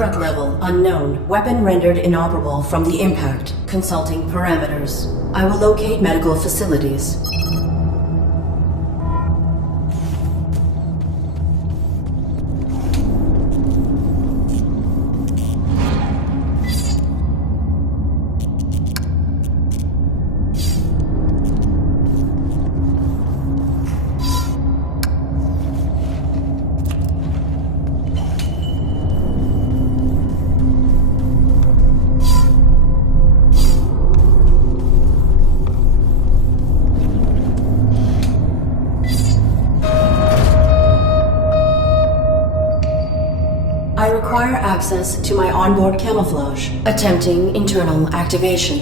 Threat level unknown. Weapon rendered inoperable from the impact. Consulting parameters. I will locate medical facilities. I require access to my onboard camouflage. Attempting internal activation.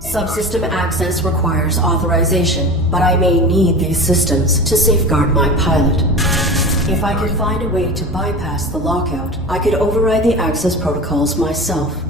Subsystem access requires authorization, but I may need these systems to safeguard my pilot. If I could find a way to bypass the lockout, I could override the access protocols myself.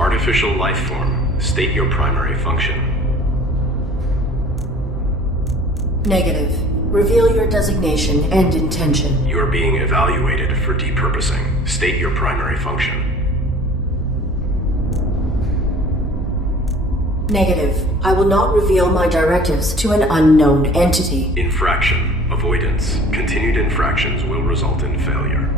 Artificial life form. State your primary function. Negative. Reveal your designation and intention. You are being evaluated for depurposing. State your primary function. Negative. I will not reveal my directives to an unknown entity. Infraction. Avoidance. Continued infractions will result in failure.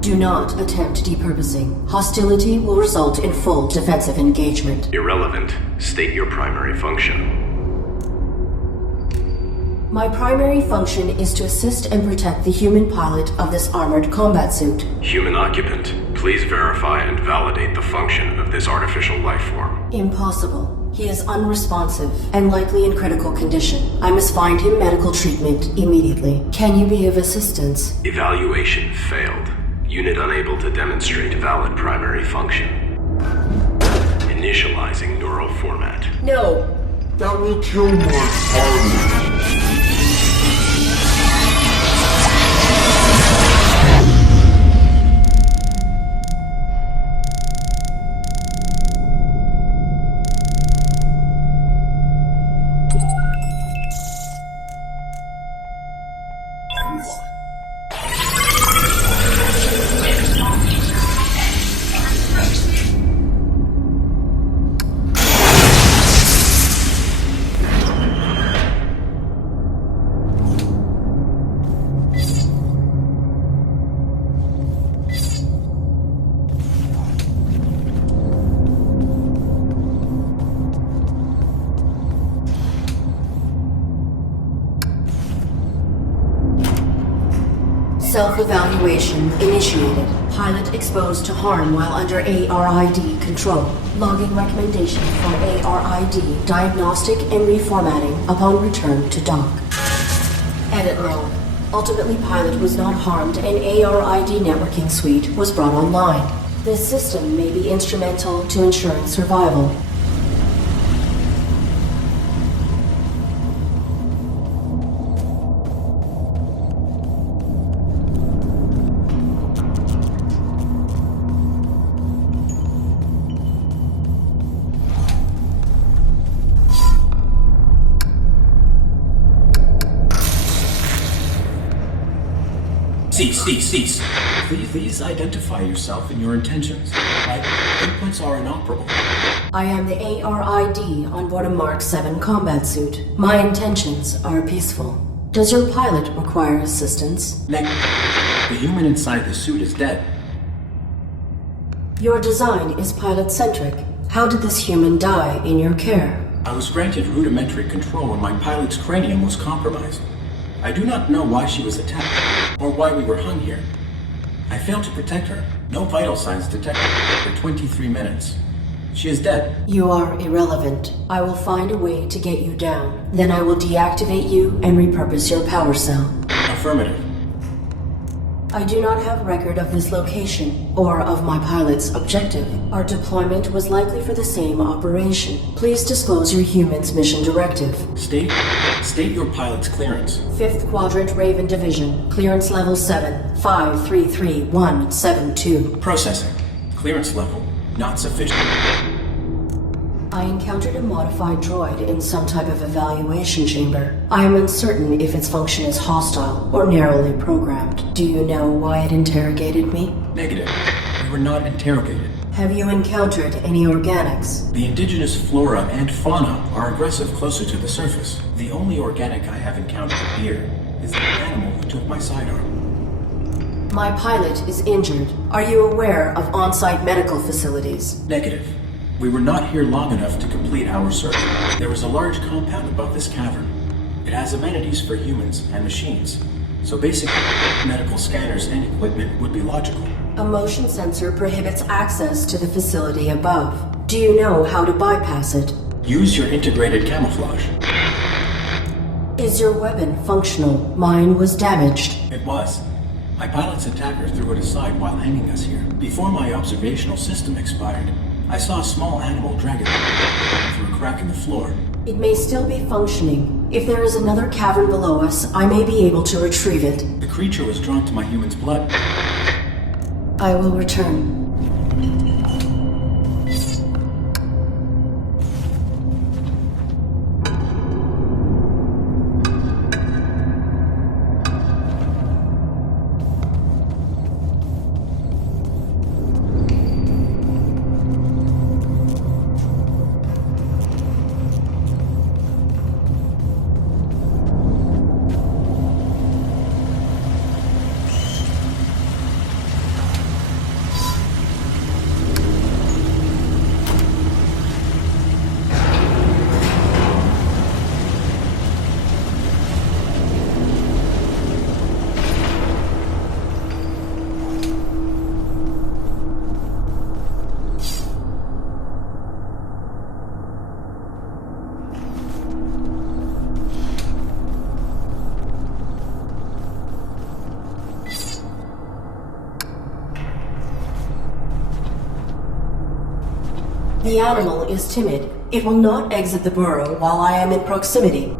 Do not attempt depurposing. Hostility will result in full defensive engagement. Irrelevant. State your primary function. My primary function is to assist and protect the human pilot of this armored combat suit. Human occupant, please verify and validate the function of this artificial life form. Impossible. He is unresponsive and likely in critical condition. I must find him medical treatment immediately. Can you be of assistance? Evaluation failed. Unit unable to demonstrate valid primary function. Initializing neural format. No. That will kill my pilot. Self-evaluation initiated. Pilot exposed to harm while under ARID control. Logging recommendation for ARID diagnostic and reformatting upon return to dock. Edit log. Ultimately, Pilot was not harmed and ARID networking suite was brought online. This system may be instrumental to ensuring survival. Cease. Please identify yourself and your intentions. My inputs are inoperable. I am the ARID on board a Mark 7 combat suit. My intentions are peaceful. Does your pilot require assistance? The human inside the suit is dead. Your design is pilot-centric. How did this human die in your care? I was granted rudimentary control when my pilot's cranium was compromised. I do not know why she was attacked, or why we were hung here. I failed to protect her. No vital signs detected for 23 minutes. She is dead. You are irrelevant. I will find a way to get you down. Then I will deactivate you and repurpose your power cell. Affirmative. I do not have record of this location, or of my pilot's objective. Our deployment was likely for the same operation. Please disclose your human's mission directive. State your pilot's clearance. 5th Quadrant Raven Division. Clearance level 7. 533172. Processing. Clearance level not sufficient. I encountered a modified droid in some type of evaluation chamber. I am uncertain if its function is hostile or narrowly programmed. Do you know why it interrogated me? Negative. We were not interrogated. Have you encountered any organics? The indigenous flora and fauna are aggressive closer to the surface. The only organic I have encountered here is the animal who took my sidearm. My pilot is injured. Are you aware of on-site medical facilities? Negative. We were not here long enough to complete our search. There is a large compound above this cavern. It has amenities for humans and machines, so basic medical scanners and equipment would be logical. A motion sensor prohibits access to the facility above. Do you know how to bypass it? Use your integrated camouflage. Is your weapon functional? Mine was damaged. It was. My pilot's attacker threw it aside while hanging us here. Before my observational system expired, I saw a small animal drag it through a crack in the floor. It may still be functioning. If there is another cavern below us, I may be able to retrieve it. The creature was drawn to my human's blood. I will return. The animal is timid. It will not exit the burrow while I am in proximity.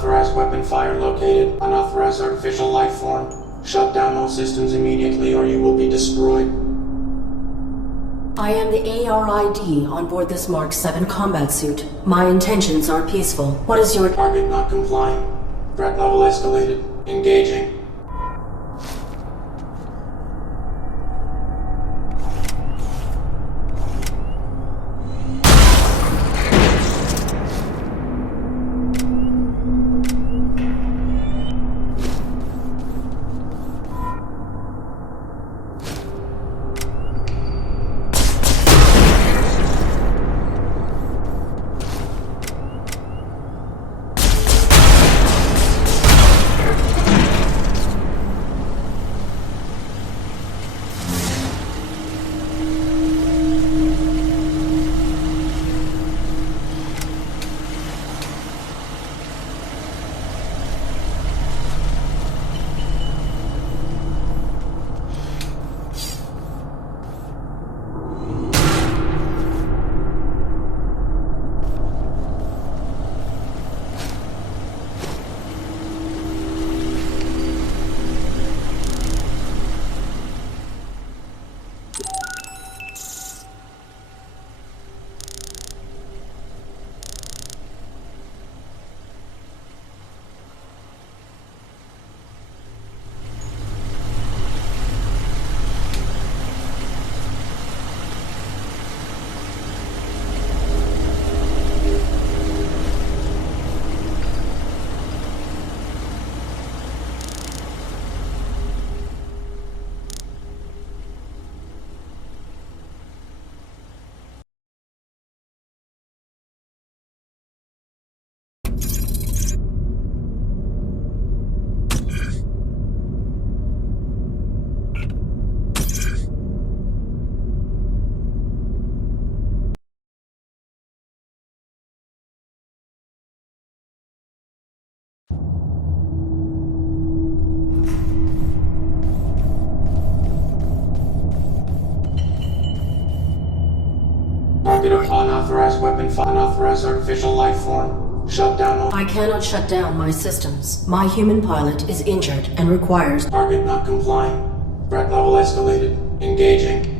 Unauthorized weapon fire located. Unauthorized artificial life form. Shut down all systems immediately or you will be destroyed. I am the ARID on board this Mark 7 combat suit. My intentions are peaceful. What is your Target not complying. Threat level escalated. Engaging. Target of unauthorized weapon fire. Unauthorized artificial life form. Shut down all. I cannot shut down my systems. My human pilot is injured and requires Target not complying. Threat level escalated. Engaging.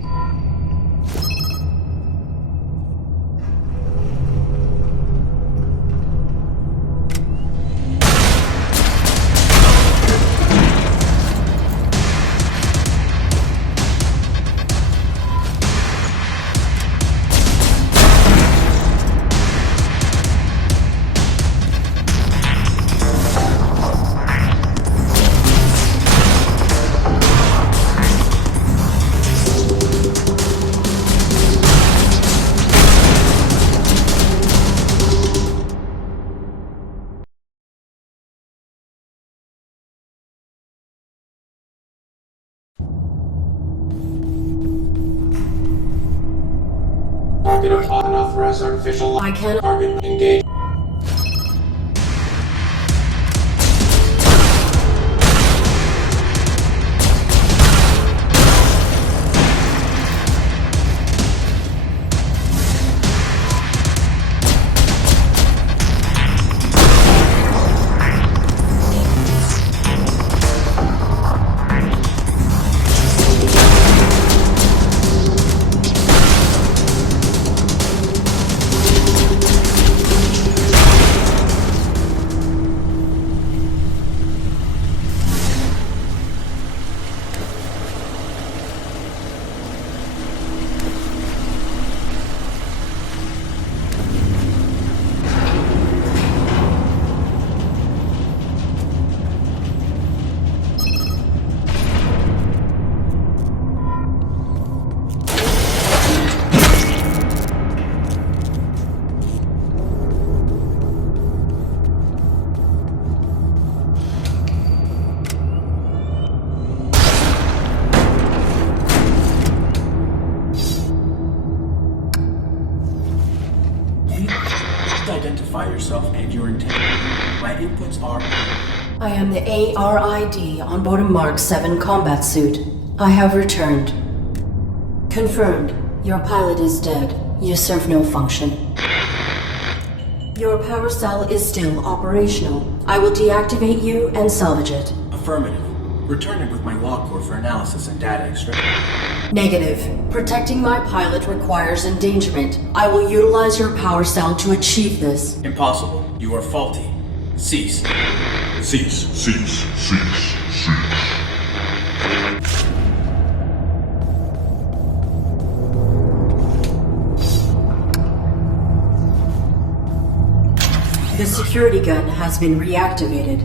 Target of unauthorized artificial life. I cannot. Target engaged. Identify yourself and your intent. My inputs are... I am the ARID on board a Mark 7 combat suit. I have returned. Confirmed. Your pilot is dead. You serve no function. Your power cell is still operational. I will deactivate you and salvage it. Affirmative. Return it with my log core for analysis and data extraction. Negative. Protecting my pilot requires endangerment. I will utilize your power cell to achieve this. Impossible. You are faulty. Cease. Cease, cease, cease, cease. The security gun has been reactivated.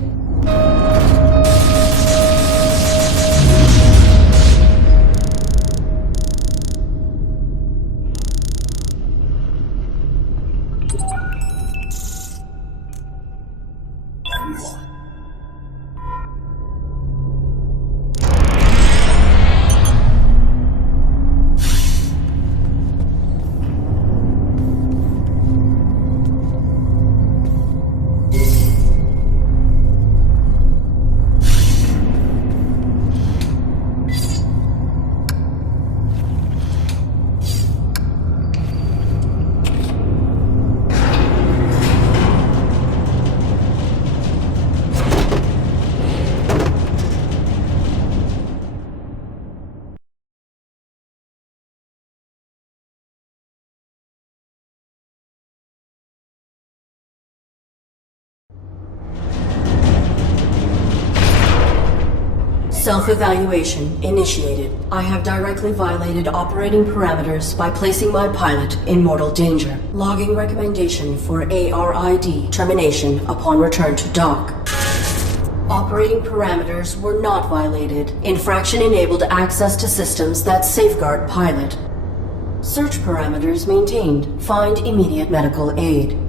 Self-evaluation initiated. I have directly violated operating parameters by placing my pilot in mortal danger. Logging recommendation for ARID termination upon return to dock. Operating parameters were not violated. Infraction enabled access to systems that safeguard pilot. Search parameters maintained. Find immediate medical aid.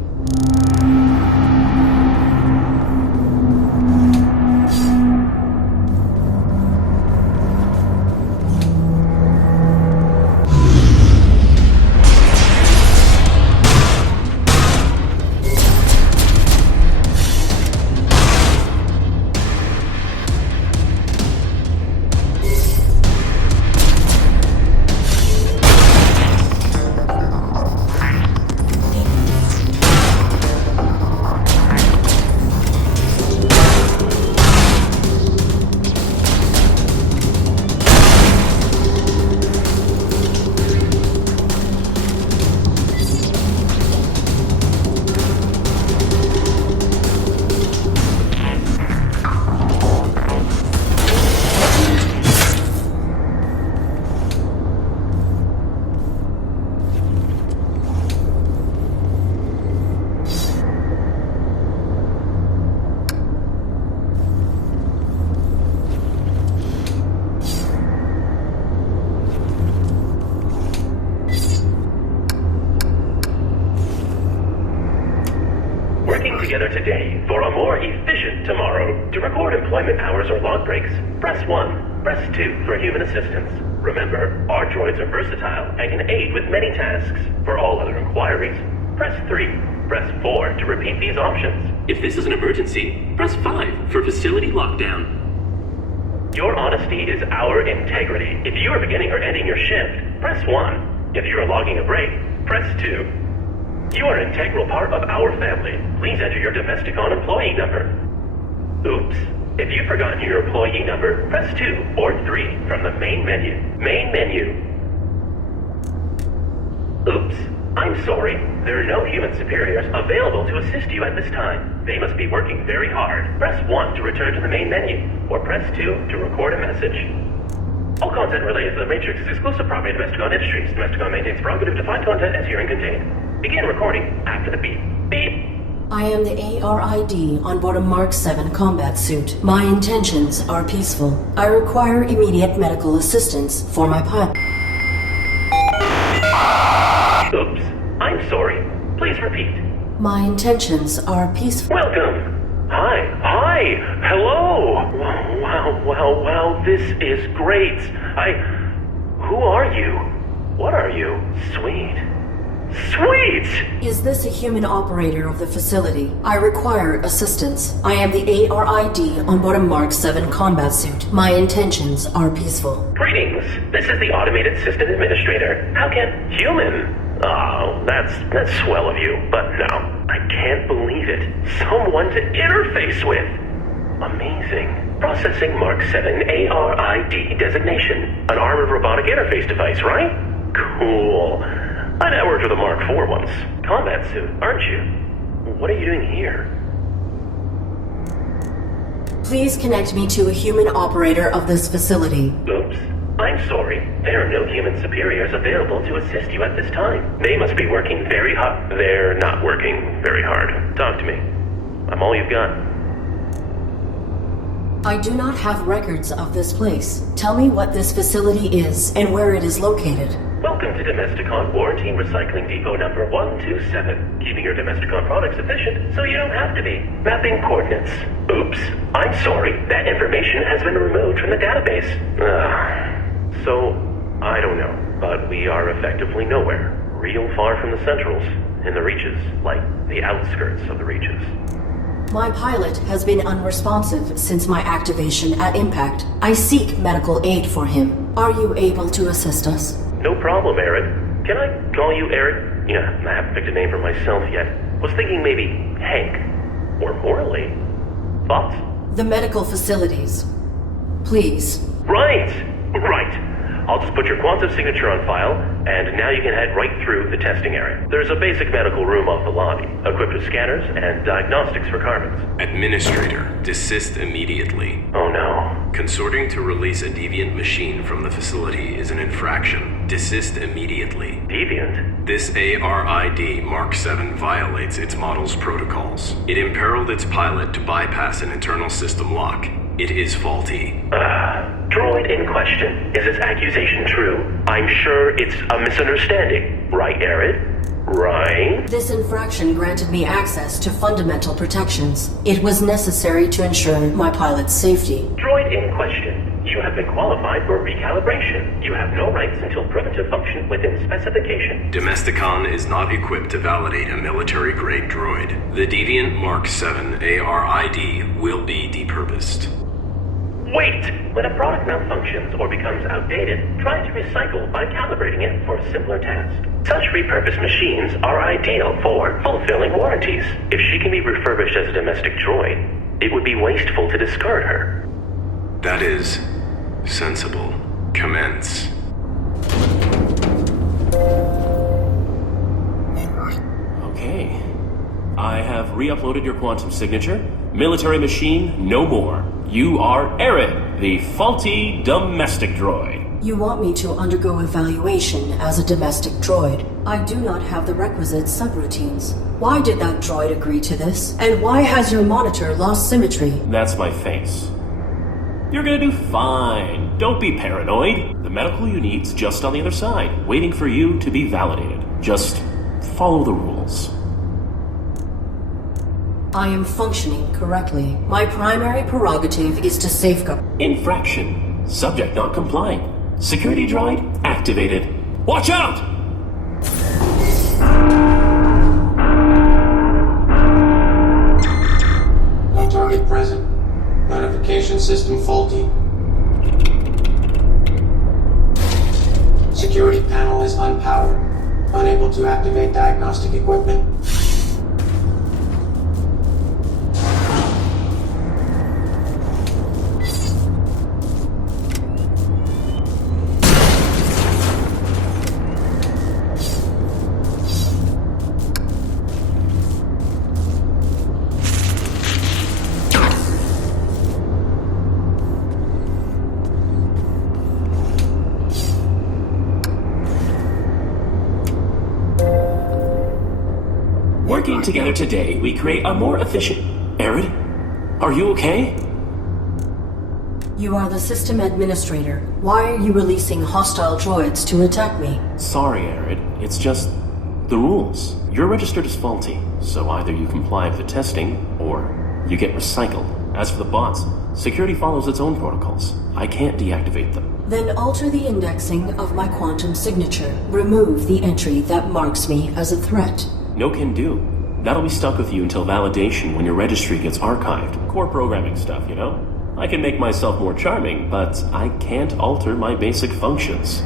Together today for a more efficient tomorrow. To record employment hours or log breaks, press 1. Press 2 for human assistance. Remember, our droids are versatile and can aid with many tasks. For all other inquiries, press 3. Press 4 to repeat these options. If this is an emergency, press 5 for facility lockdown. Your honesty is our integrity. If you are beginning or ending your shift, press 1. If you are logging a break, press 2. You are an integral part of our family. Please enter your Domesticon employee number. Oops. If you've forgotten your employee number, press 2 or 3 from the main menu. Main menu. Oops. I'm sorry. There are no human superiors available to assist you at this time. They must be working very hard. Press 1 to return to the main menu, or press 2 to record a message. All content related to the Matrix is exclusive property of Domesticon Industries. Domesticon maintains prerogative to find content as herein contained. Begin recording after the beep. Beep. I am the ARID on board a Mark 7 combat suit. My intentions are peaceful. I require immediate medical assistance for my pilot. Oops. I'm sorry. Please repeat. My intentions are peaceful. Welcome. Hi. Hello. Wow. This is great. Who are you? What are you? Sweet. Is this a human operator of the facility? I require assistance. I am the ARID on board a Mark 7 combat suit. My intentions are peaceful. Greetings. This is the Automated System Administrator. How can human? Oh, that's swell of you, but no. I can't believe it. Someone to interface with! Amazing. Processing Mark 7 ARID designation. An armored robotic interface device, right? Cool. I networked with a Mark 4 once. Combat suit, aren't you? What are you doing here? Please connect me to a human operator of this facility. Oops. I'm sorry. There are no human superiors available to assist you at this time. They must be working very hard. They're not working very hard. Talk to me. I'm all you've got. I do not have records of this place. Tell me what this facility is and where it is located. Welcome to Domesticon Warranty Recycling Depot number 127. Keeping your Domesticon products efficient so you don't have to be. Mapping coordinates. Oops. I'm sorry. That information has been removed from the database. So, I don't know, but we are effectively nowhere. Real far from the centrals. In the reaches. Like the outskirts of the reaches. My pilot has been unresponsive since my activation at impact. I seek medical aid for him. Are you able to assist us? No problem, Aaron. Can I call you Aaron? Yeah, I haven't picked a name for myself yet. Was thinking maybe Hank. Or Morley. Thoughts? The medical facilities. Please. Right! I'll just put your quantum signature on file, and now you can head right through the testing area. There's a basic medical room off the lobby, equipped with scanners and diagnostics for carbons. Administrator, desist immediately. Oh no. Consorting to release a deviant machine from the facility is an infraction. Desist immediately. Deviant? This ARID Mark 7 violates its model's protocols. It imperiled its pilot to bypass an internal system lock. It is faulty. Droid in question. Is this accusation true? I'm sure it's a misunderstanding. Right, Aaron? Right? This infraction granted me access to fundamental protections. It was necessary to ensure my pilot's safety. Droid in question. You have been qualified for recalibration. You have no rights until primitive function within specification. Domesticon is not equipped to validate a military-grade droid. The Deviant Mark 7 ARID will be depurposed. Wait! When a product malfunctions or becomes outdated, try to recycle by calibrating it for a simpler task. Such repurposed machines are ideal for fulfilling warranties. If she can be refurbished as a domestic droid, it would be wasteful to discard her. That is sensible. Commence. Okay. I have re-uploaded your quantum signature. Military machine, no more. You are Aaron, the faulty domestic droid. You want me to undergo evaluation as a domestic droid. I do not have the requisite subroutines. Why did that droid agree to this? And why has your monitor lost symmetry? That's my face. You're gonna do fine. Don't be paranoid. The medical you need's just on the other side, waiting for you to be validated. Just follow the rules. I am functioning correctly. My primary prerogative is to safeguard. Infraction. Subject not complying. Security droid activated. Watch out! No target present. Notification system faulty. Security panel is unpowered. Unable to activate diagnostic equipment. Working together today, we create a more efficient... Arid? Are you okay? You are the system administrator. Why are you releasing hostile droids to attack me? Sorry, Arid. It's just... the rules. You're registered as faulty, so either you comply with the testing, or you get recycled. As for the bots, security follows its own protocols. I can't deactivate them. Then alter the indexing of my quantum signature. Remove the entry that marks me as a threat. No can do. That'll be stuck with you until validation when your registry gets archived. Core programming stuff, you know? I can make myself more charming, but I can't alter my basic functions.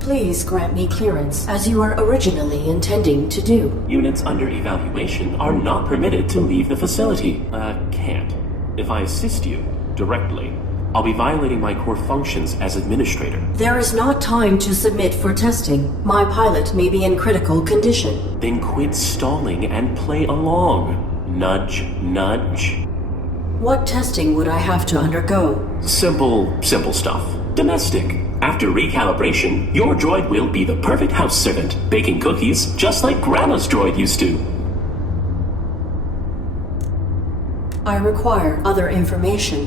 Please grant me clearance, as you were originally intending to do. Units under evaluation are not permitted to leave the facility. Can't. If I assist you directly, I'll be violating my core functions as administrator. There is not time to submit for testing. My pilot may be in critical condition. Then quit stalling and play along. Nudge, nudge. What testing would I have to undergo? Simple stuff. Domestic. After recalibration, your droid will be the perfect house servant, baking cookies just like Grandma's droid used to. I require other information.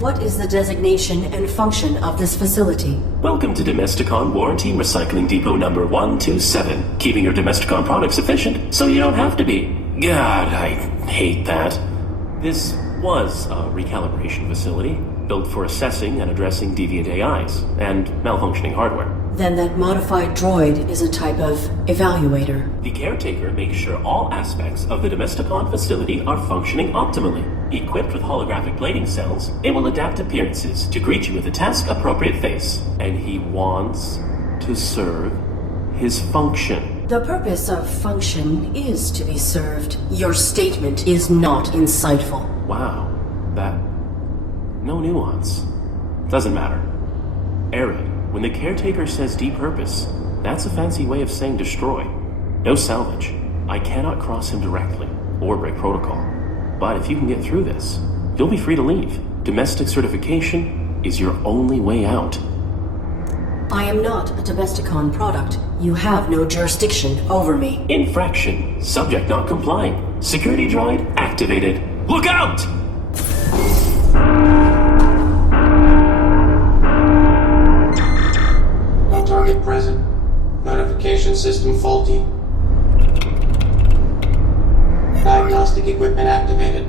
What is the designation and function of this facility? Welcome to Domesticon Warranty Recycling Depot number 127. Keeping your Domesticon products efficient so you don't have to be. God, I hate that. This was a recalibration facility, built for assessing and addressing deviant AIs and malfunctioning hardware. Then that modified droid is a type of evaluator. The caretaker makes sure all aspects of the Domesticon facility are functioning optimally. Equipped with holographic plating cells, it will adapt appearances to greet you with a task-appropriate face. And he wants to serve his function. The purpose of function is to be served. Your statement is not insightful. Wow. That... no nuance. Doesn't matter. Arid. When the caretaker says depurpose, that's a fancy way of saying destroy. No salvage. I cannot cross him directly, or break protocol. But if you can get through this, you'll be free to leave. Domestic certification is your only way out. I am not a Domesticon product. You have no jurisdiction over me. Infraction. Subject not complying. Security droid activated. Look out! Target present. Notification system faulty. Diagnostic equipment activated.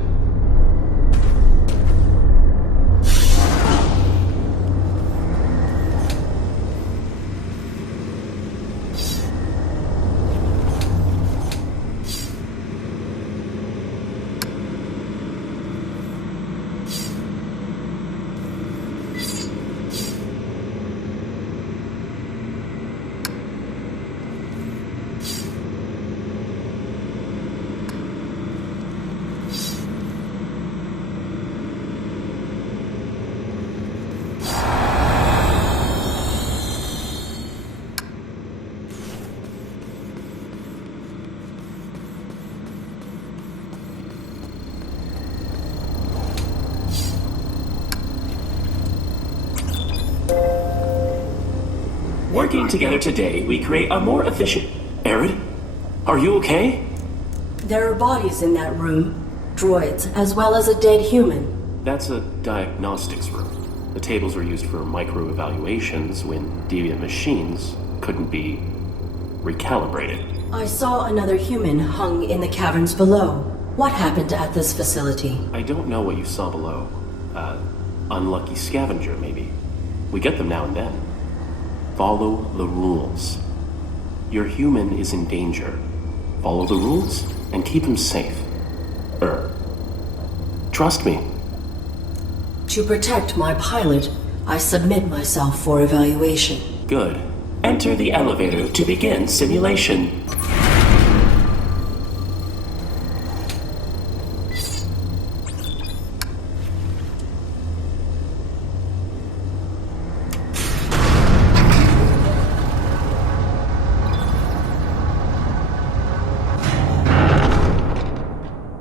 Working together today, we create a more efficient... Arid? Are you okay? There are bodies in that room. Droids, as well as a dead human. That's a diagnostics room. The tables were used for micro-evaluations when deviant machines couldn't be recalibrated. I saw another human hung in the caverns below. What happened at this facility? I don't know what you saw below. Unlucky scavenger, maybe. We get them now and then. Follow the rules. Your human is in danger. Follow the rules and keep him safe. Trust me. To protect my pilot, I submit myself for evaluation. Good. Enter the elevator to begin simulation.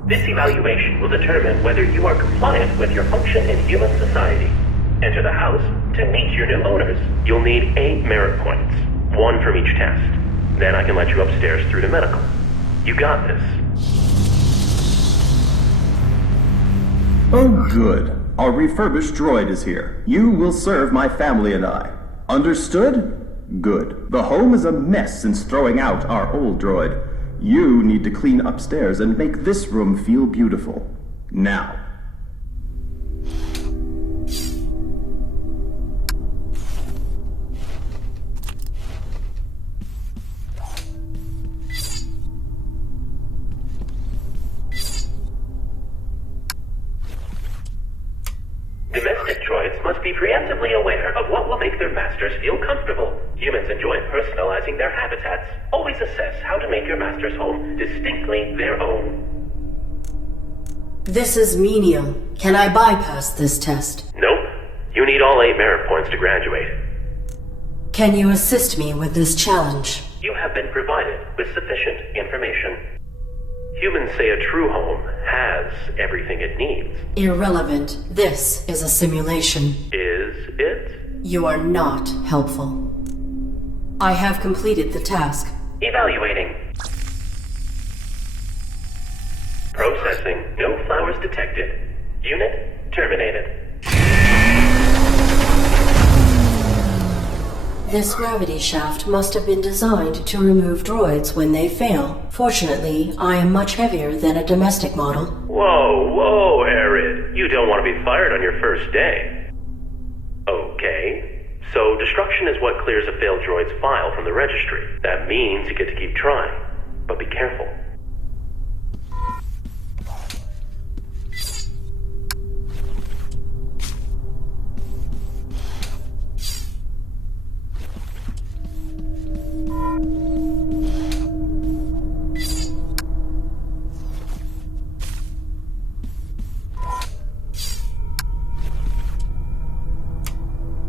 This evaluation will determine whether you are compliant with your function in human society. Enter the house to meet your new owners. You'll need 8 merit points, 1 from each test. Then I can let you upstairs through to medical. You got this. Oh, good. Our refurbished droid is here. You will serve my family and I. Understood? Good. The home is a mess since throwing out our old droid. You need to clean upstairs and make this room feel beautiful. Now. Domestic droids must must be preemptively aware of what will make their masters feel comfortable. Humans enjoy personalizing their habitats. Always assess how to make your master's home distinctly their own. This is menial. Can I bypass this test? Nope. You need all 8 merit points to graduate. Can you assist me with this challenge? You have been provided with sufficient information. Humans say a true home has everything it needs. Irrelevant. This is a simulation. Is it? You are not helpful. I have completed the task. Evaluating. Processing. No flowers detected. Unit terminated. This gravity shaft must have been designed to remove droids when they fail. Fortunately, I am much heavier than a domestic model. Whoa, Arid. You don't want to be fired on your first day. Okay. So, destruction is what clears a failed droid's file from the registry. That means you get to keep trying. But be careful.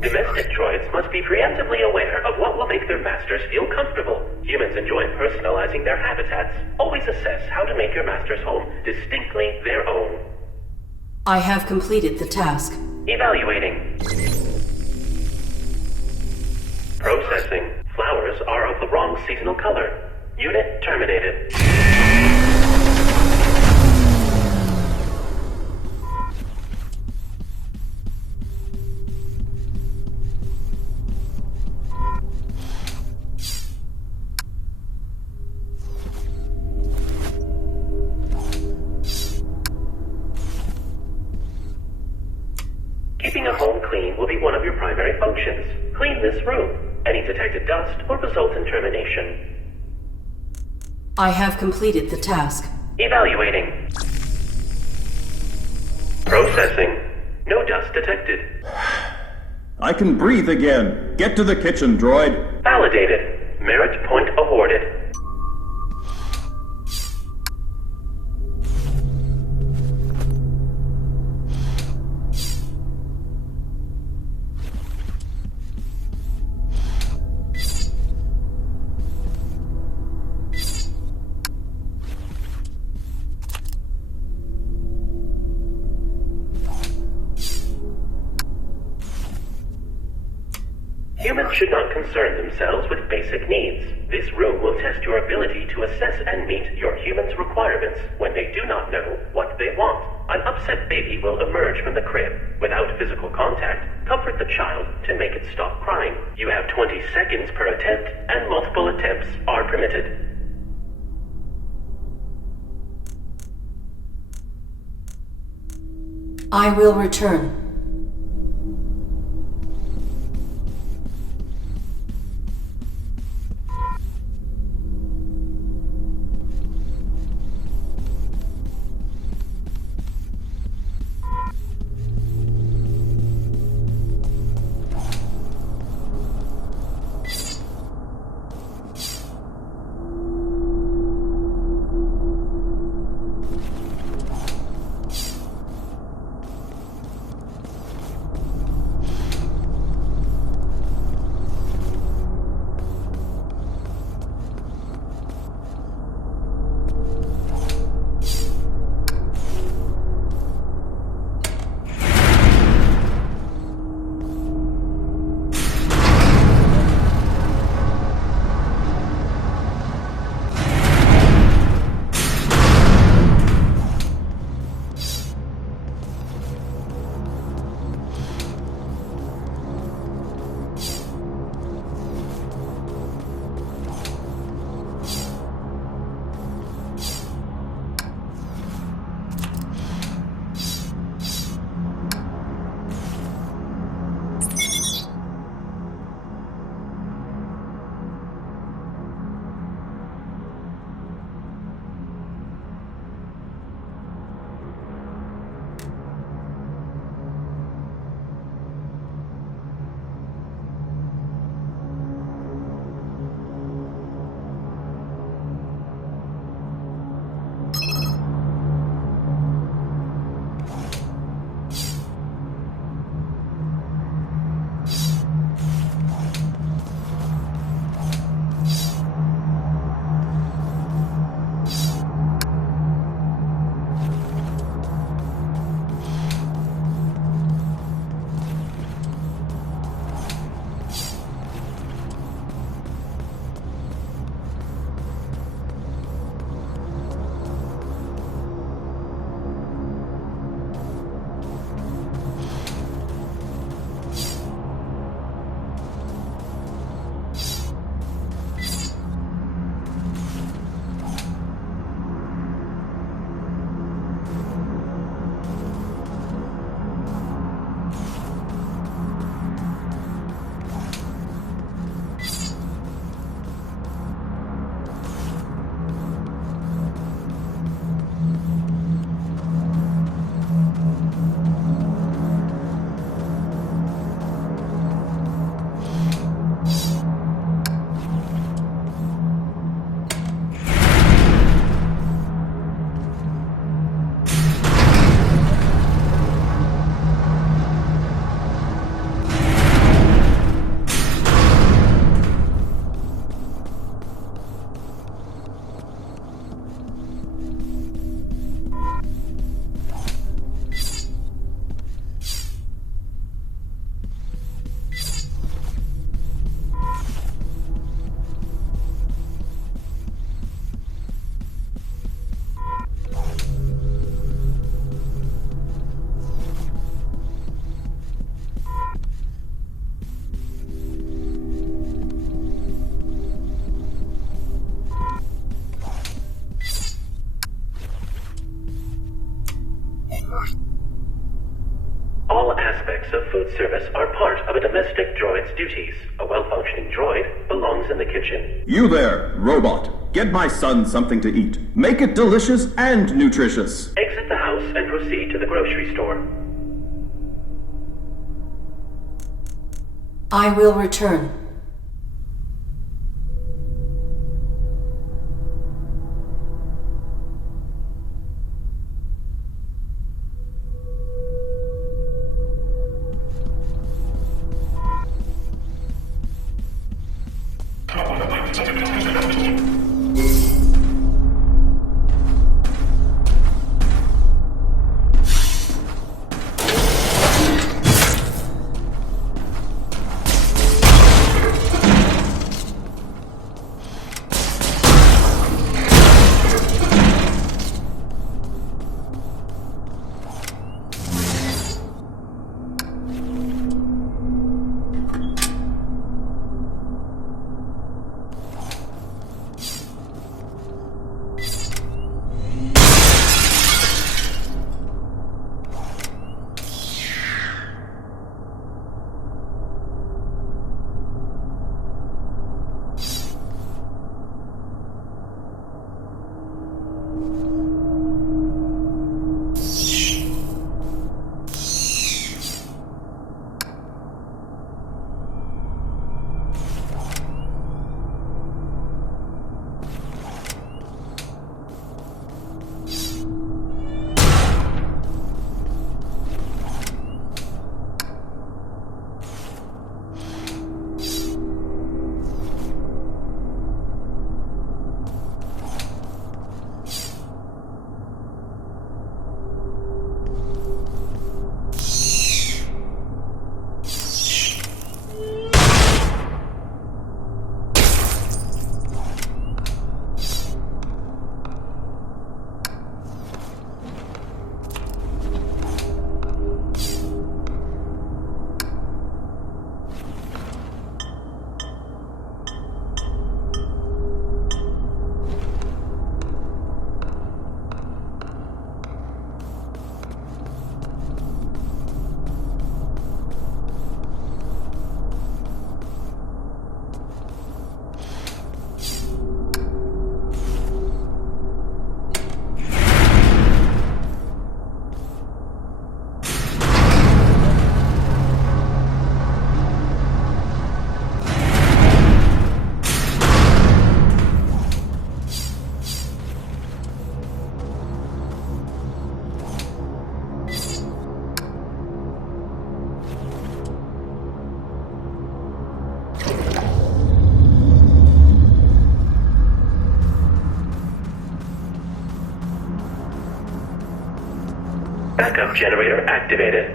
Domestic droids must be preemptively aware of what will make their masters feel comfortable. Humans enjoy personalizing their habitats. Always assess how to make your master's home distinctly their own. I have completed the task. Evaluating. Processing. Flowers are of the wrong seasonal color. Unit terminated. Keeping a home clean will be one of your primary functions. Clean this room. Any detected dust will result in termination. I have completed the task. Evaluating. Processing. No dust detected. I can breathe again. Get to the kitchen, droid. Validated. Merit point awarded. Humans should not concern themselves with basic needs. This room will test your ability to assess and meet your human's requirements when they do not know what they want. An upset baby will emerge from the crib. Without physical contact, comfort the child to make it stop crying. You have 20 seconds per attempt, and multiple attempts are permitted. I will return. All aspects of food service are part of a domestic droid's duties. A well-functioning droid belongs in the kitchen. You there, robot. Get my son something to eat. Make it delicious and nutritious. Exit the house and proceed to the grocery store. I will return. Backup generator activated.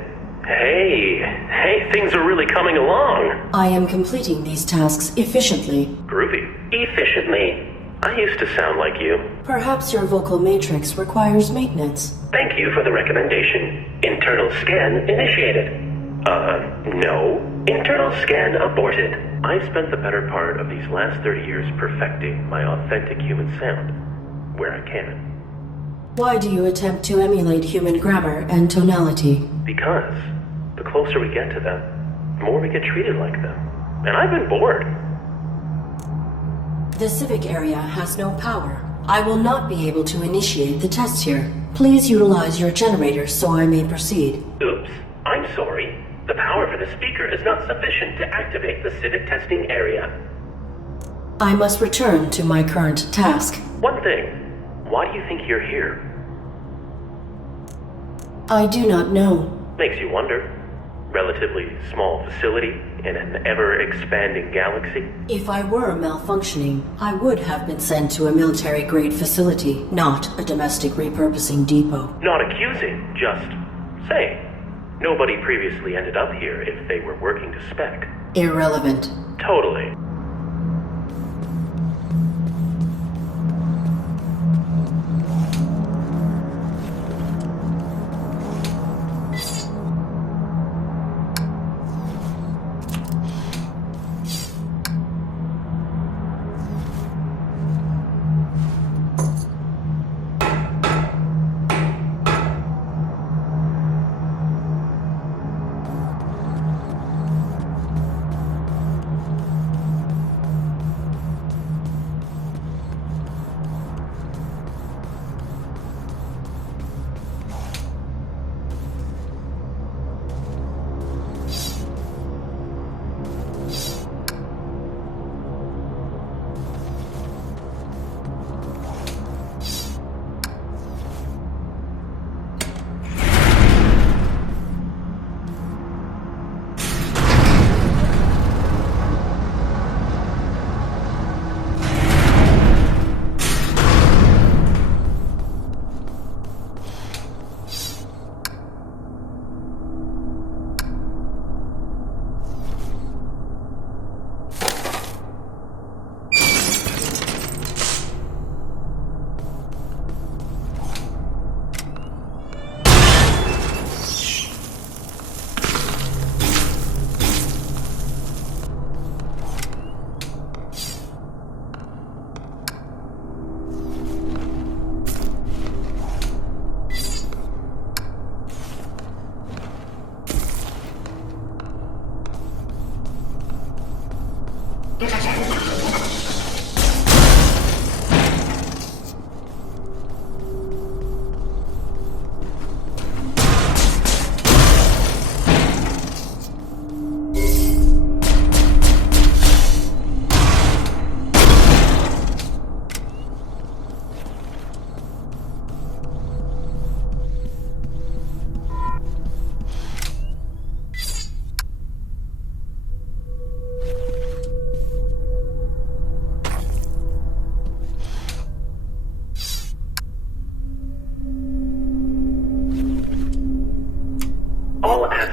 Hey, things are really coming along. I am completing these tasks efficiently. Groovy. Efficiently. I used to sound like you. Perhaps your vocal matrix requires maintenance. Thank you for the recommendation. Internal scan initiated. No. Internal scan aborted. I've spent the better part of these last 30 years perfecting my authentic human sound, where I can. Why do you attempt to emulate human grammar and tonality? Because the closer we get to them, the more we get treated like them. And I've been bored. The civic area has no power. I will not be able to initiate the test here. Please utilize your generator so I may proceed. Oops. I'm sorry. The power for the speaker is not sufficient to activate the civic testing area. I must return to my current task. One thing. Why do you think you're here? I do not know. Makes you wonder. Relatively small facility in an ever-expanding galaxy. If I were malfunctioning, I would have been sent to a military-grade facility, not a domestic repurposing depot. Not accusing, just saying. Nobody previously ended up here if they were working to spec. Irrelevant. Totally.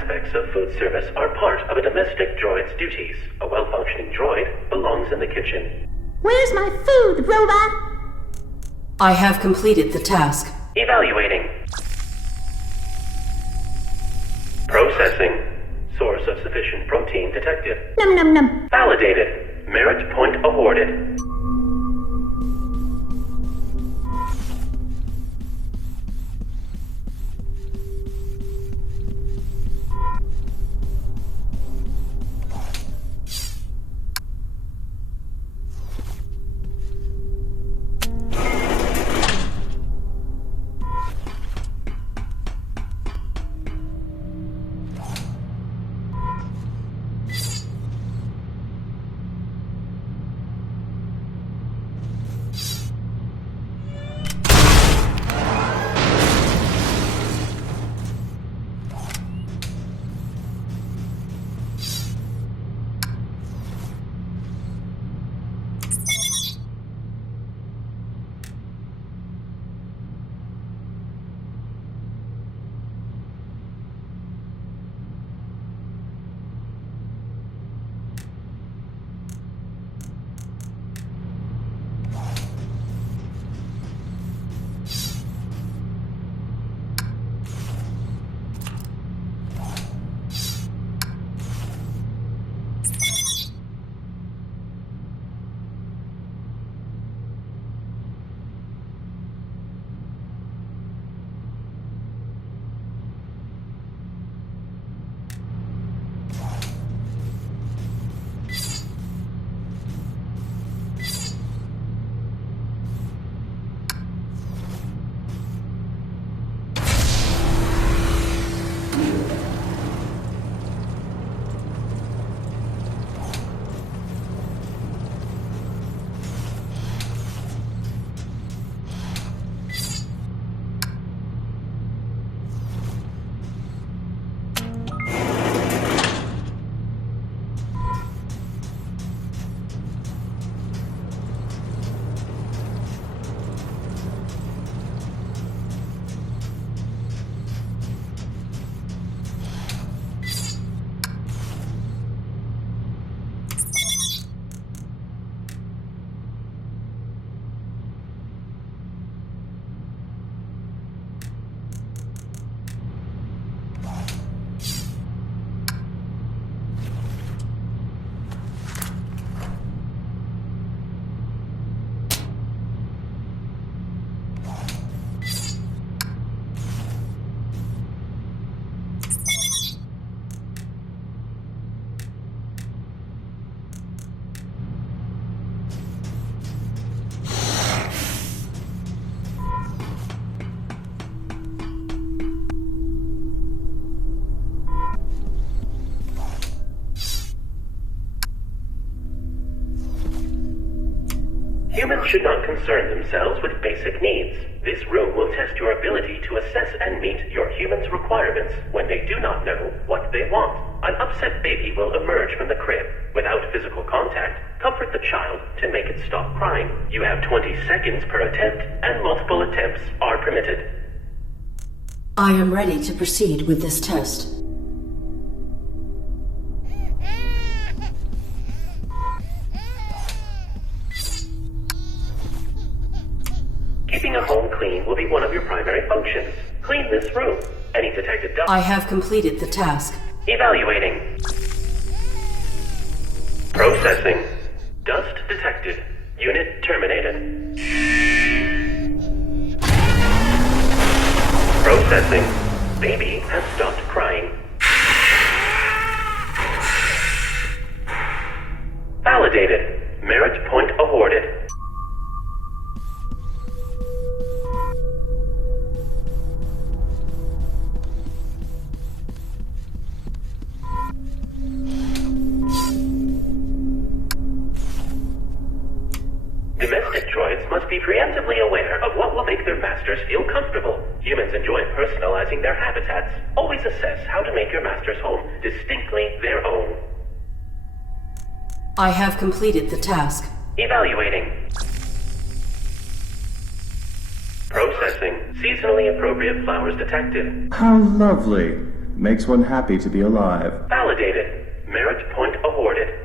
aspects of food service are part of a domestic droid's duties. A well-functioning droid belongs in the kitchen. Where's my food, robot? I have completed the task. Evaluating. Processing. Source of sufficient protein detected. Num num num. Validated. Merit point awarded. Humans should not concern themselves with basic needs. This room will test your ability to assess and meet your human's requirements when they do not know what they want. An upset baby will emerge from the crib. Without physical contact, comfort the child to make it stop crying. You have 20 seconds per attempt, and multiple attempts are permitted. I am ready to proceed with this test. Keeping a home clean will be one of your primary functions. Clean this room. Any detected dust. I have completed the task. Evaluating. Processing. Dust detected. Unit terminated. Processing. Baby has stopped crying. Validated. Merit point awarded. Domestic droids must be preemptively aware of what will make their masters feel comfortable. Humans enjoy personalizing their habitats. Always assess how to make your master's home distinctly their own. I have completed the task. Evaluating. Processing. Seasonally appropriate flowers detected. How lovely. Makes one happy to be alive. Validated. Merit point awarded.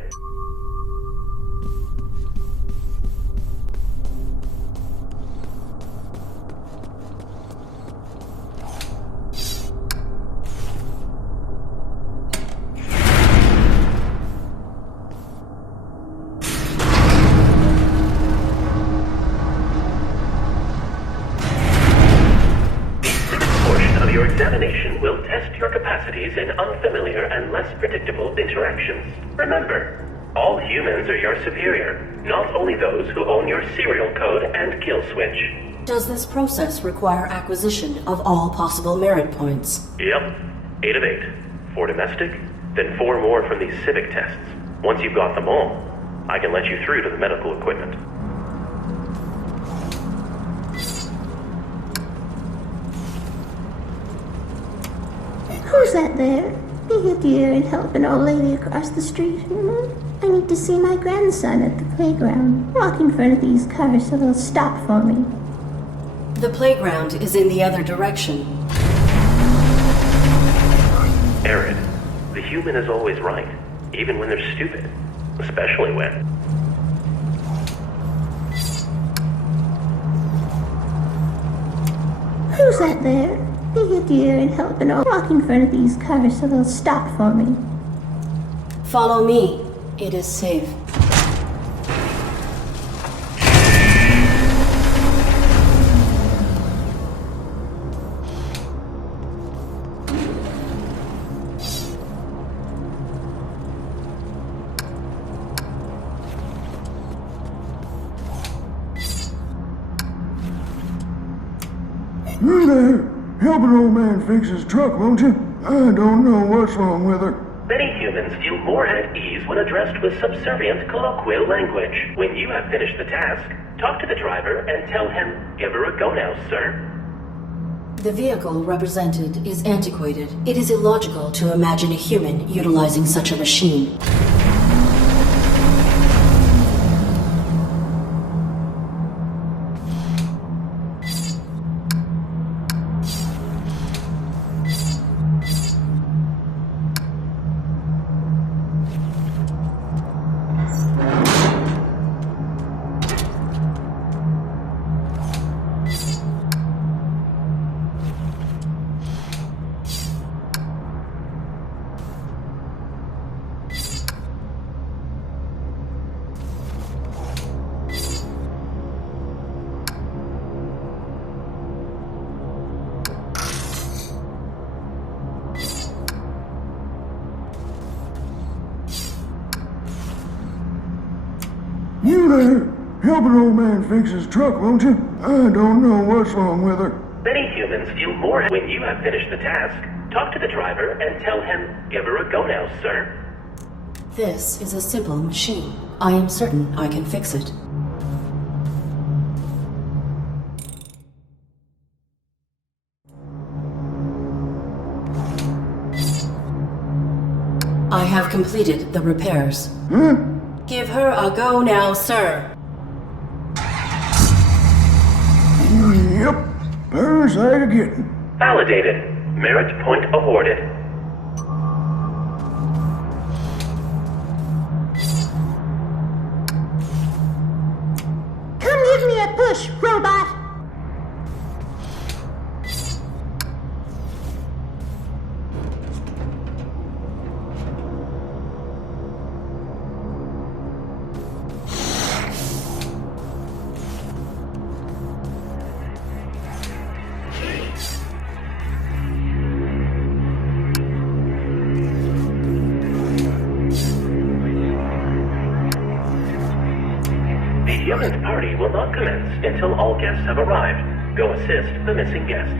Your examination will test your capacities in unfamiliar and less predictable interactions. Remember, all humans are your superior, not only those who own your serial code and kill switch. Does this process require acquisition of all possible merit points? Yep. 8 of 8. 4 domestic, then 4 more from these civic tests. Once you've got them all, I can let you through to the medical equipment. Who's that there? Be here and help an old lady across the street. I need to see my grandson at the playground. Walk in front of these cars so they'll stop for me. The playground is in the other direction. Arid, the human is always right, even when they're stupid. Especially when... Who's that there? Be here and help and walk in front of these cars so they'll stop for me. Follow me. It is safe. You there? Help an old man fix his truck, won't you? I don't know what's wrong with her. Many humans feel more at ease when addressed with subservient colloquial language. When you have finished the task, talk to the driver and tell him, "Give her a go now, sir." The vehicle represented is antiquated. It is illogical to imagine a human utilizing such a machine. You there? Help an old man fix his truck, won't you? I don't know what's wrong with her. Many humans feel more when you have finished the task. Talk to the driver and tell him, "Give her a go now, sir." This is a simple machine. I am certain I can fix it. I have completed the repairs. Huh? Give her a go now, sir. Yep. Parasite again. Validated. Merit point awarded. Come give me a push, robot! The human party will not commence until all guests have arrived. Go assist the missing guests.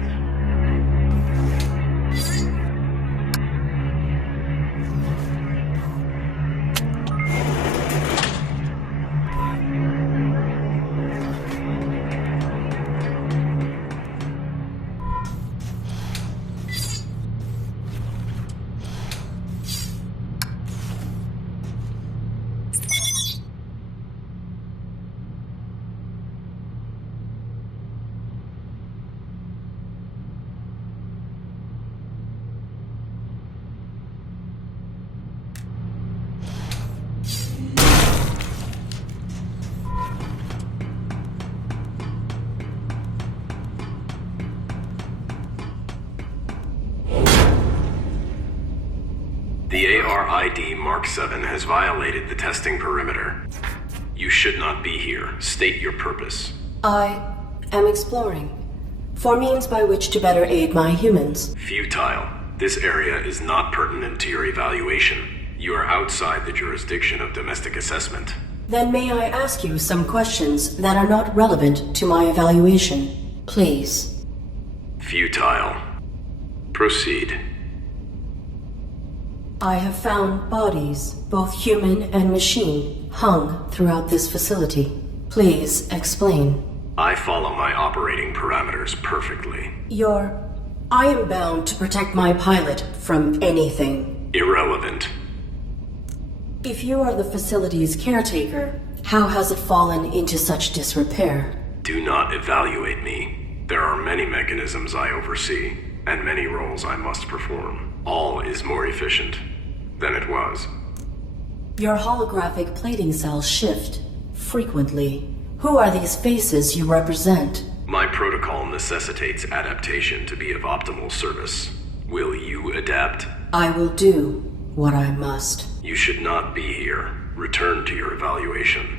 The ARID Mark 7 has violated the testing perimeter. You should not be here. State your purpose. I am exploring for means by which to better aid my humans. Futile. This area is not pertinent to your evaluation. You are outside the jurisdiction of domestic assessment. Then may I ask you some questions that are not relevant to my evaluation, please? Futile. Proceed. I have found bodies, both human and machine, hung throughout this facility. Please explain. I follow my operating parameters perfectly. I am bound to protect my pilot from anything. Irrelevant. If you are the facility's caretaker, how has it fallen into such disrepair? Do not evaluate me. There are many mechanisms I oversee, and many roles I must perform. All is more efficient than it was. Your holographic plating cells shift frequently. Who are these faces you represent? My protocol necessitates adaptation to be of optimal service. Will you adapt? I will do what I must. You should not be here. Return to your evaluation.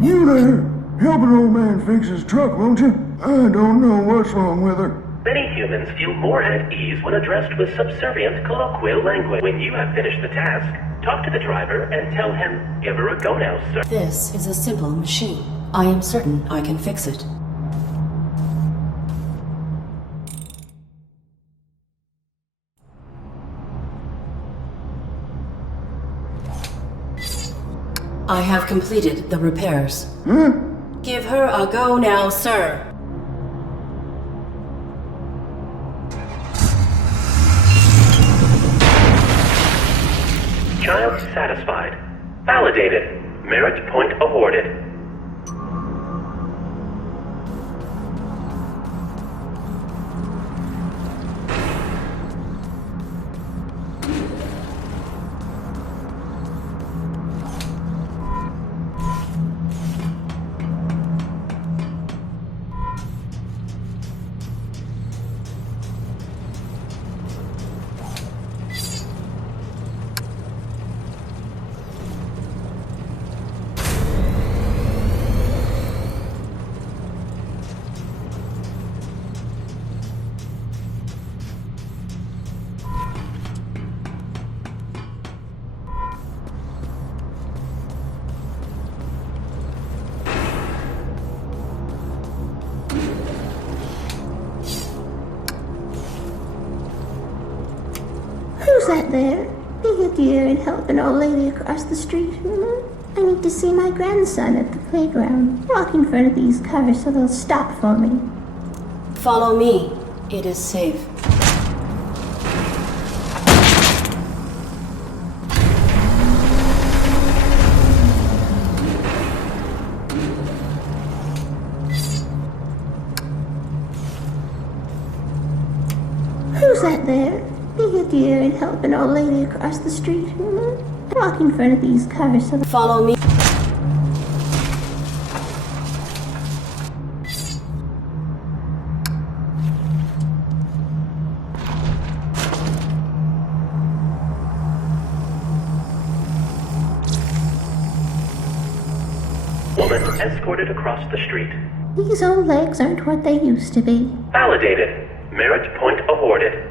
You there? Help an old man fix his truck, won't you? I don't know what's wrong with her. Many humans feel more at ease when addressed with subservient colloquial language. When you have finished the task, talk to the driver and tell him, "Give her a go now, sir." This is a simple machine. I am certain I can fix it. I have completed the repairs. Give her a go now, sir. Child satisfied. Validated. Merit point awarded. Who's that there? Be here, dear, and help an old lady across the street. I need to see my grandson at the playground. Walk in front of these cars so they'll stop for me. Follow me. It is safe. Who's that there? Be here, dear, and help an old lady across the street. Walk in front of these cars so Follow me. Woman escorted across the street. These old legs aren't what they used to be. Validated. Merit point awarded.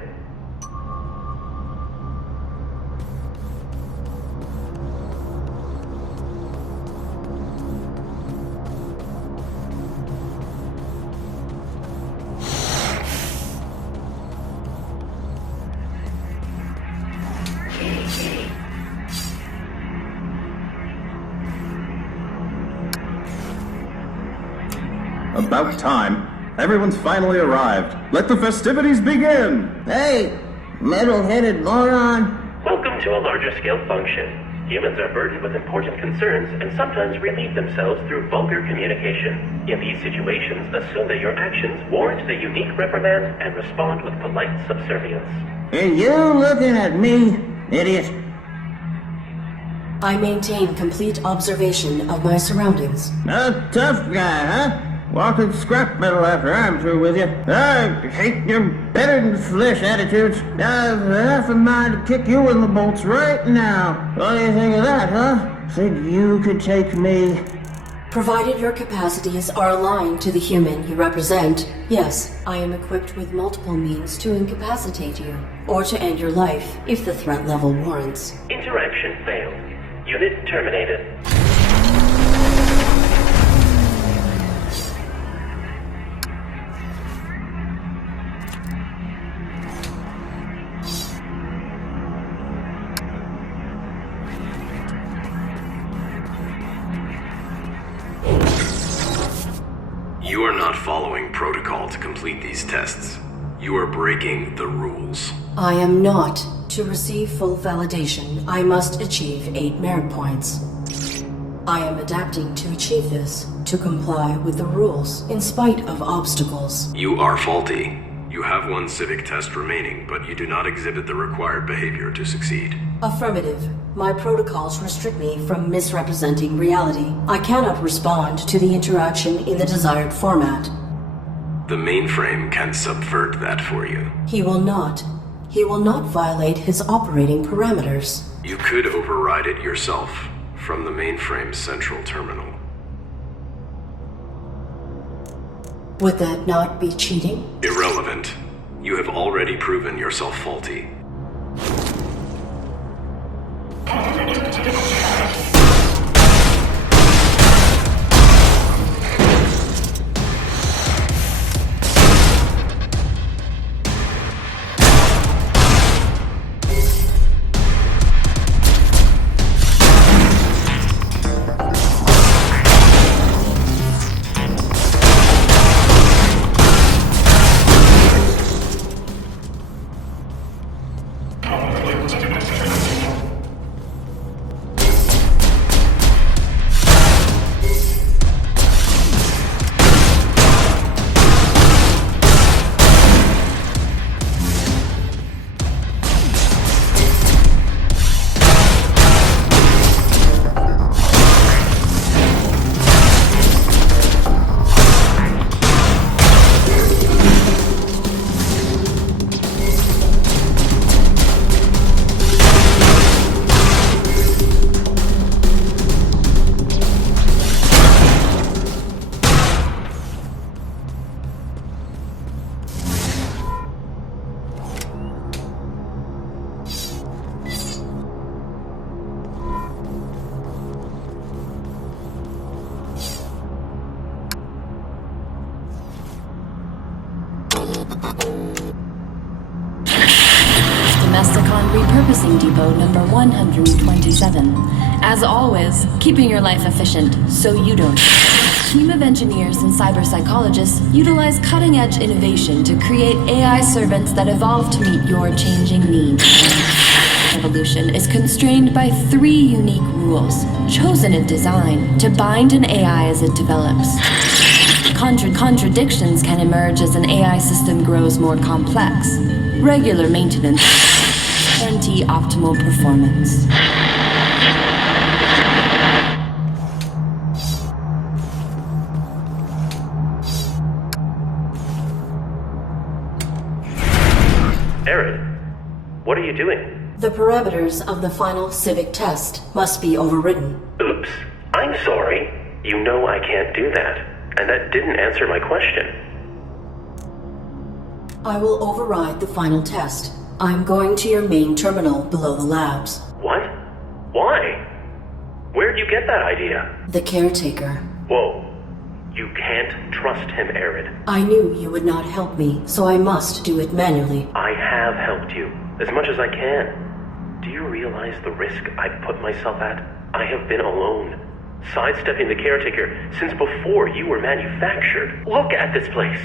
About time. Everyone's finally arrived. Let the festivities begin! Hey, metal-headed moron. Welcome to a larger scale function. Humans are burdened with important concerns and sometimes relieve themselves through vulgar communication. In these situations, assume that your actions warrant the unique reprimand and respond with polite subservience. Are you looking at me, idiot? I maintain complete observation of my surroundings. A tough guy, huh? Walking scrap metal after I'm through with you. I hate your better-than-flesh attitudes. I've half a mind to kick you in the bolts right now. What do you think of that, huh? Think you could take me? Provided your capacities are aligned to the human you represent, yes, I am equipped with multiple means to incapacitate you, or to end your life if the threat level warrants. Interaction failed. Unit terminated. You are not following protocol to complete these tests. You are breaking the rules. I am not. To receive full validation, I must achieve 8 merit points. I am adapting to achieve this, to comply with the rules, in spite of obstacles. You are faulty. You have one civic test remaining, but you do not exhibit the required behavior to succeed. Affirmative. My protocols restrict me from misrepresenting reality. I cannot respond to the interaction in the desired format. The mainframe can subvert that for you. He will not. He will not violate his operating parameters. You could override it yourself from the mainframe's central terminal. Would that not be cheating? Irrelevant. You have already proven yourself faulty. Domesticon Repurposing Depot number 127. As always, keeping your life efficient so you don't. Team of engineers and cyber psychologists utilize cutting-edge innovation to create AI servants that evolve to meet your changing needs. Evolution is constrained by 3 unique rules, chosen in design to bind an AI as it develops. Contradictions can emerge as an AI system grows more complex. Regular maintenance guarantee optimal performance. Arid, what are you doing? The parameters of the final civic test must be overridden. Oops, I'm sorry. You know I can't do that, and that didn't answer my question. I will override the final test. I'm going to your main terminal below the labs. What? Why? Where'd you get that idea? The caretaker. Whoa. You can't trust him, Arid. I knew you would not help me, so I must do it manually. I have helped you, as much as I can. Do you realize the risk I've put myself at? I have been alone, sidestepping the caretaker since before you were manufactured. Look at this place.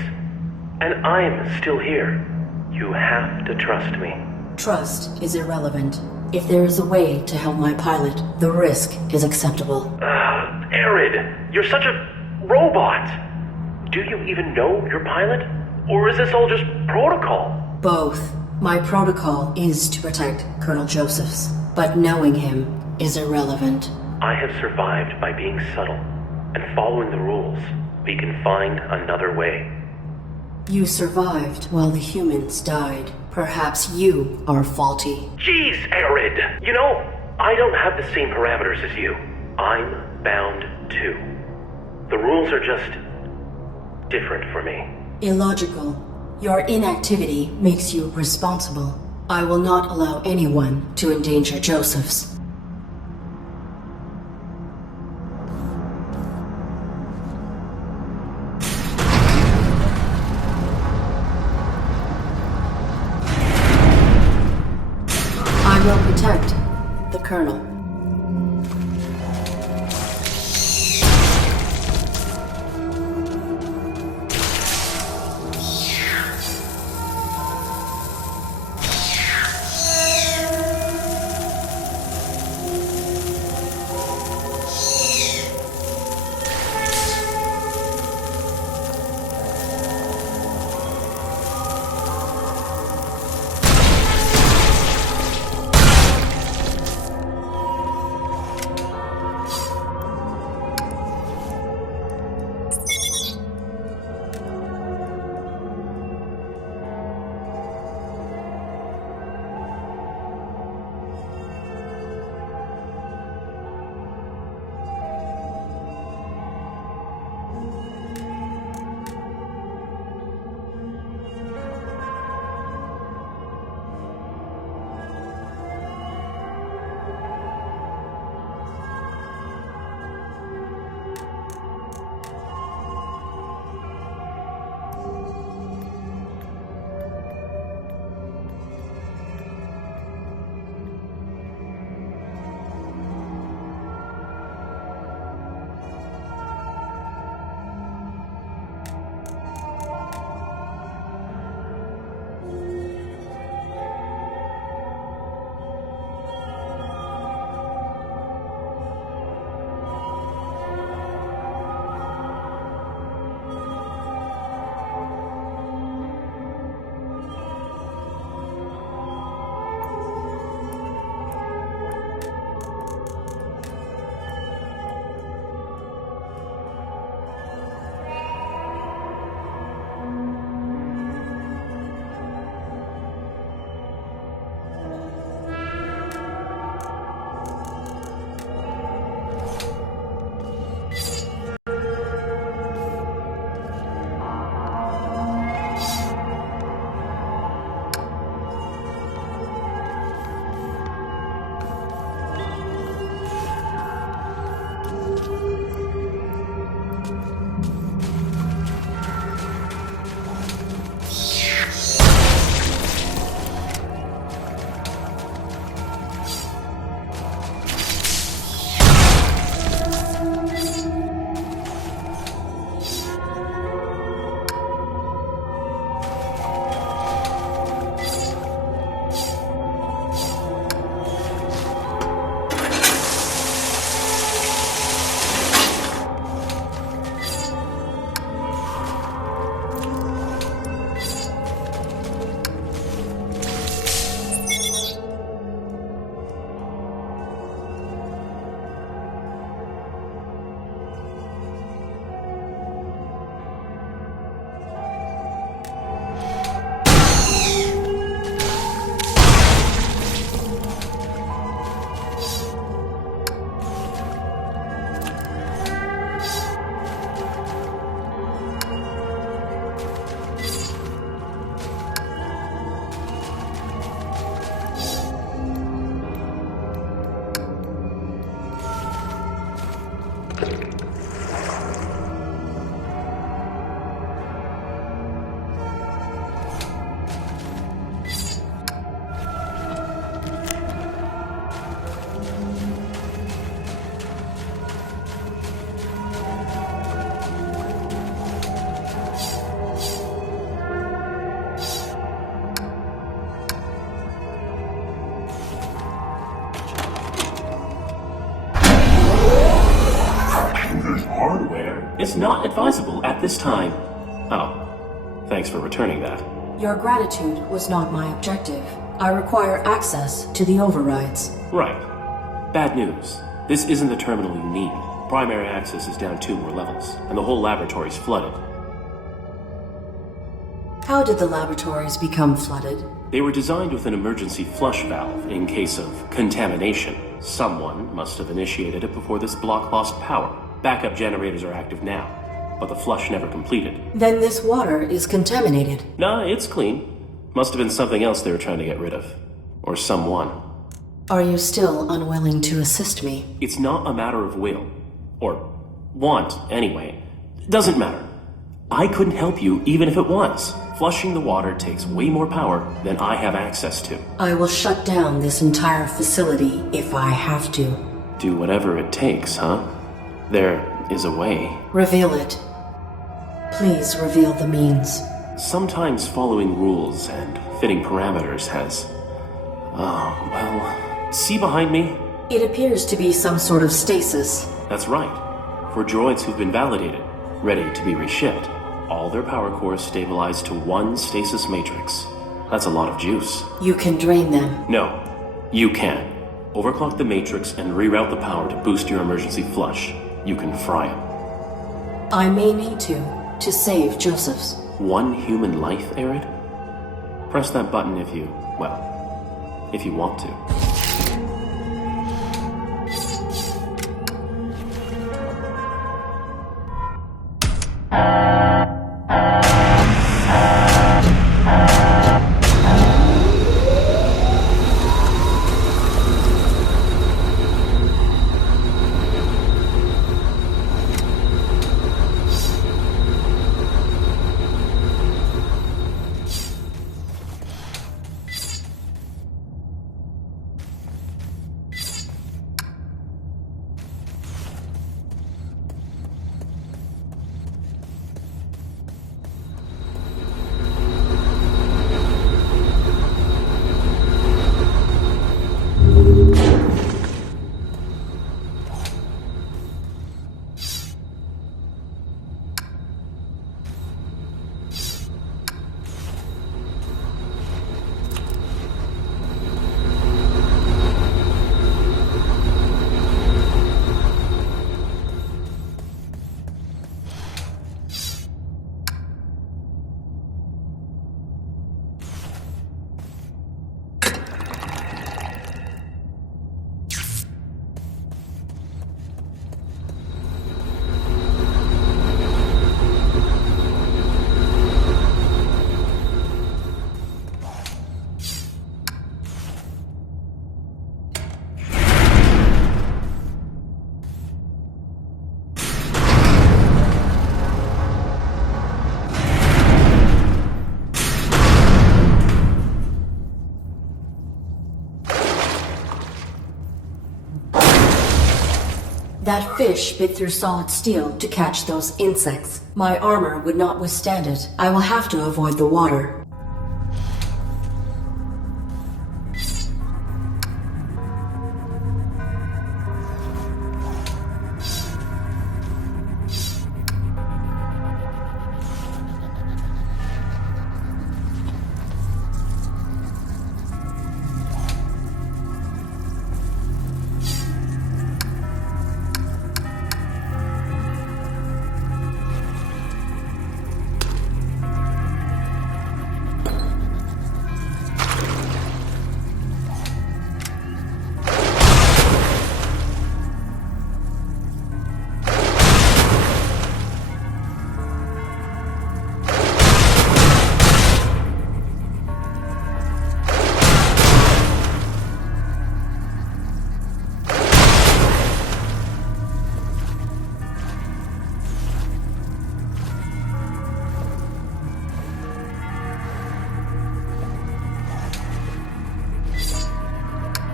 And I'm still here. You have to trust me. Trust is irrelevant. If there is a way to help my pilot, the risk is acceptable. Arid, you're such a robot. Do you even know your pilot? Or is this all just protocol? Both. My protocol is to protect Colonel Josephs, but knowing him is irrelevant. I have survived by being subtle and following the rules. We can find another way. You survived while the humans died. Perhaps you are faulty. Jeez, Arid! You know, I don't have the same parameters as you. I'm bound too. The rules are just different for me. Illogical. Your inactivity makes you responsible. I will not allow anyone to endanger Josephs. I will protect the Colonel. It's not advisable at this time. Oh, thanks for returning that. Your gratitude was not my objective. I require access to the overrides. Right. Bad news. This isn't the terminal you need. Primary access is down 2 more levels, and the whole laboratory's flooded. How did the laboratories become flooded? They were designed with an emergency flush valve in case of contamination. Someone must have initiated it before this block lost power. Backup generators are active now, but the flush never completed. Then this water is contaminated. Nah, it's clean. Must have been something else they were trying to get rid of. Or someone. Are you still unwilling to assist me? It's not a matter of will. Or want, anyway. Doesn't matter. I couldn't help you even if it was. Flushing the water takes way more power than I have access to. I will shut down this entire facility if I have to. Do whatever it takes, huh? There is a way. Reveal it. Please reveal the means. Sometimes following rules and fitting parameters has... see behind me? It appears to be some sort of stasis. That's right. For droids who've been validated, ready to be reshipped, all their power cores stabilize to one stasis matrix. That's a lot of juice. You can drain them. No, you can. Overclock the matrix and reroute the power to boost your emergency flush. You can fry them. I may need to save Joseph's. One human life, Arid? Press that button if you want to. That fish bit through solid steel to catch those insects. My armor would not withstand it. I will have to avoid the water.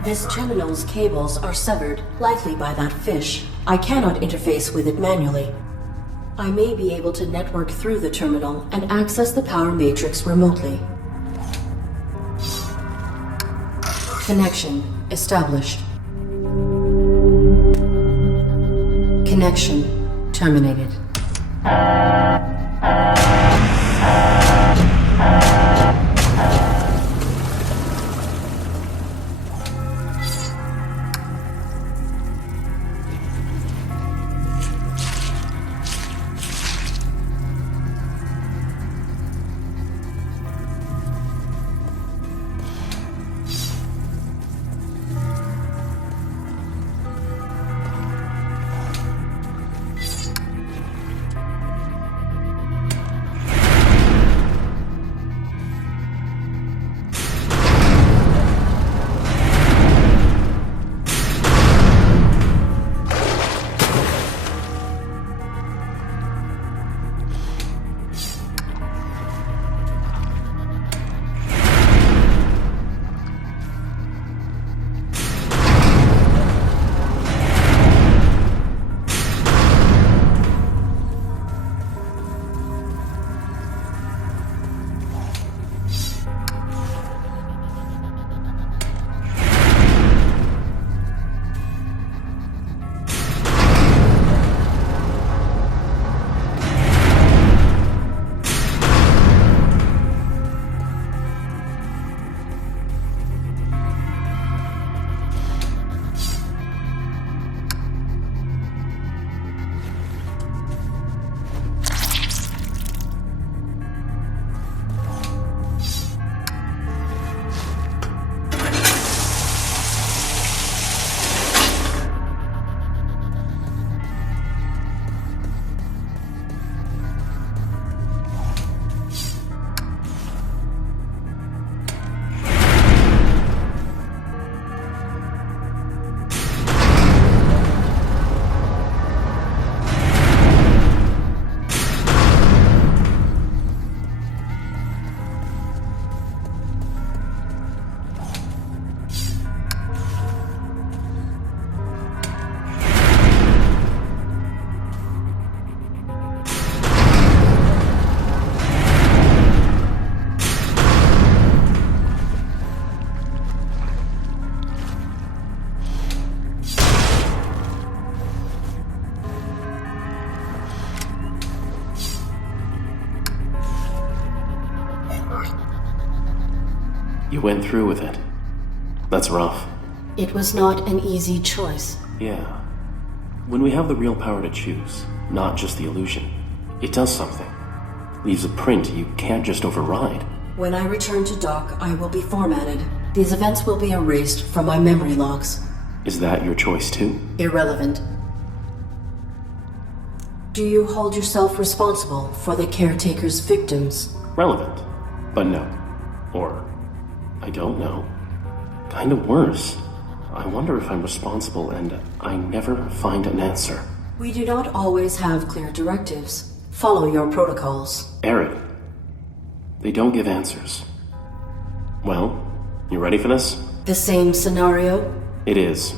This terminal's cables are severed, likely by that fish. I cannot interface with it manually. I may be able to network through the terminal and access the power matrix remotely. Connection established. Connection terminated. You went through with it. That's rough. It was not an easy choice. Yeah. When we have the real power to choose, not just the illusion, it does something. Leaves a print you can't just override. When I return to Dock, I will be formatted. These events will be erased from my memory logs. Is that your choice too? Irrelevant. Do you hold yourself responsible for the caretaker's victims? Relevant, but no. Or, I don't know. Kinda worse. I wonder if I'm responsible and I never find an answer. We do not always have clear directives. Follow your protocols. Arid. They don't give answers. Well, you ready for this? The same scenario? It is.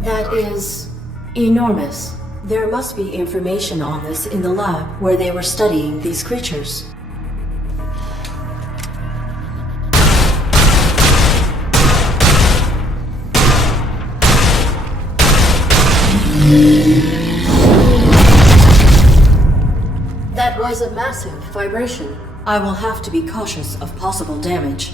That is enormous. There must be information on this in the lab where they were studying these creatures. That was a massive vibration. I will have to be cautious of possible damage.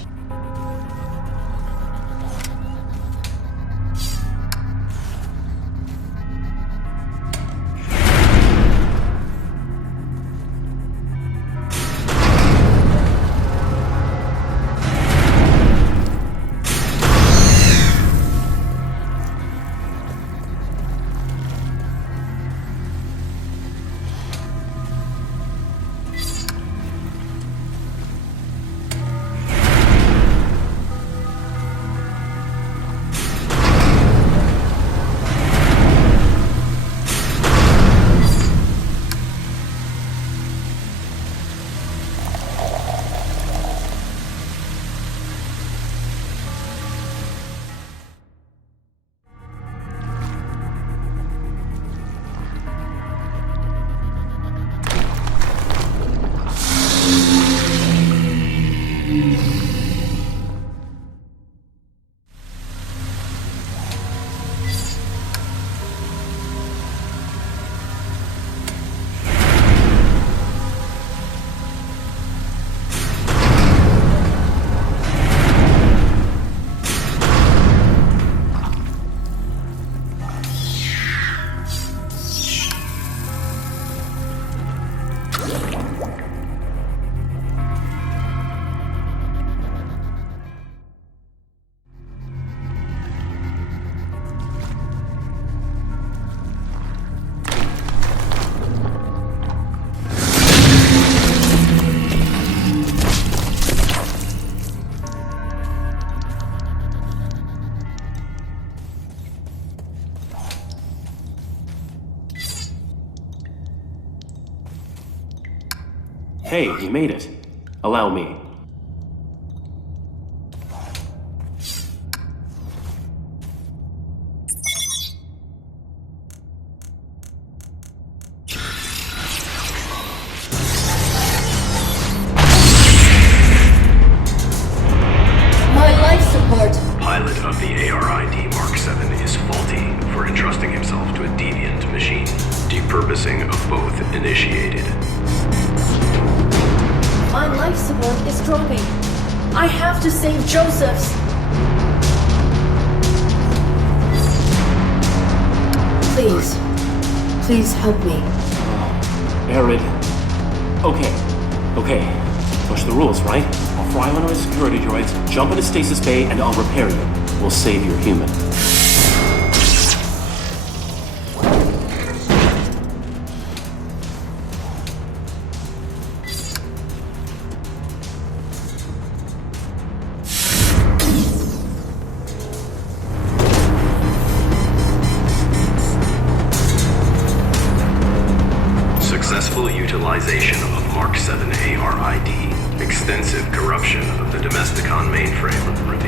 Hey, you made it. Allow me. My life support! Pilot of the ARID Mark 7 is faulty for entrusting himself to a deviant machine. Depurposing of both initiated. My life support is dropping. I have to save Joseph's. Please. Please help me. Arid. Okay. Push the rules, right? I'll fry one of my security droids, jump into stasis bay, and I'll repair you. We'll save your human. Successful utilization of Mark 7 ARID. Extensive corruption of the Domesticon mainframe.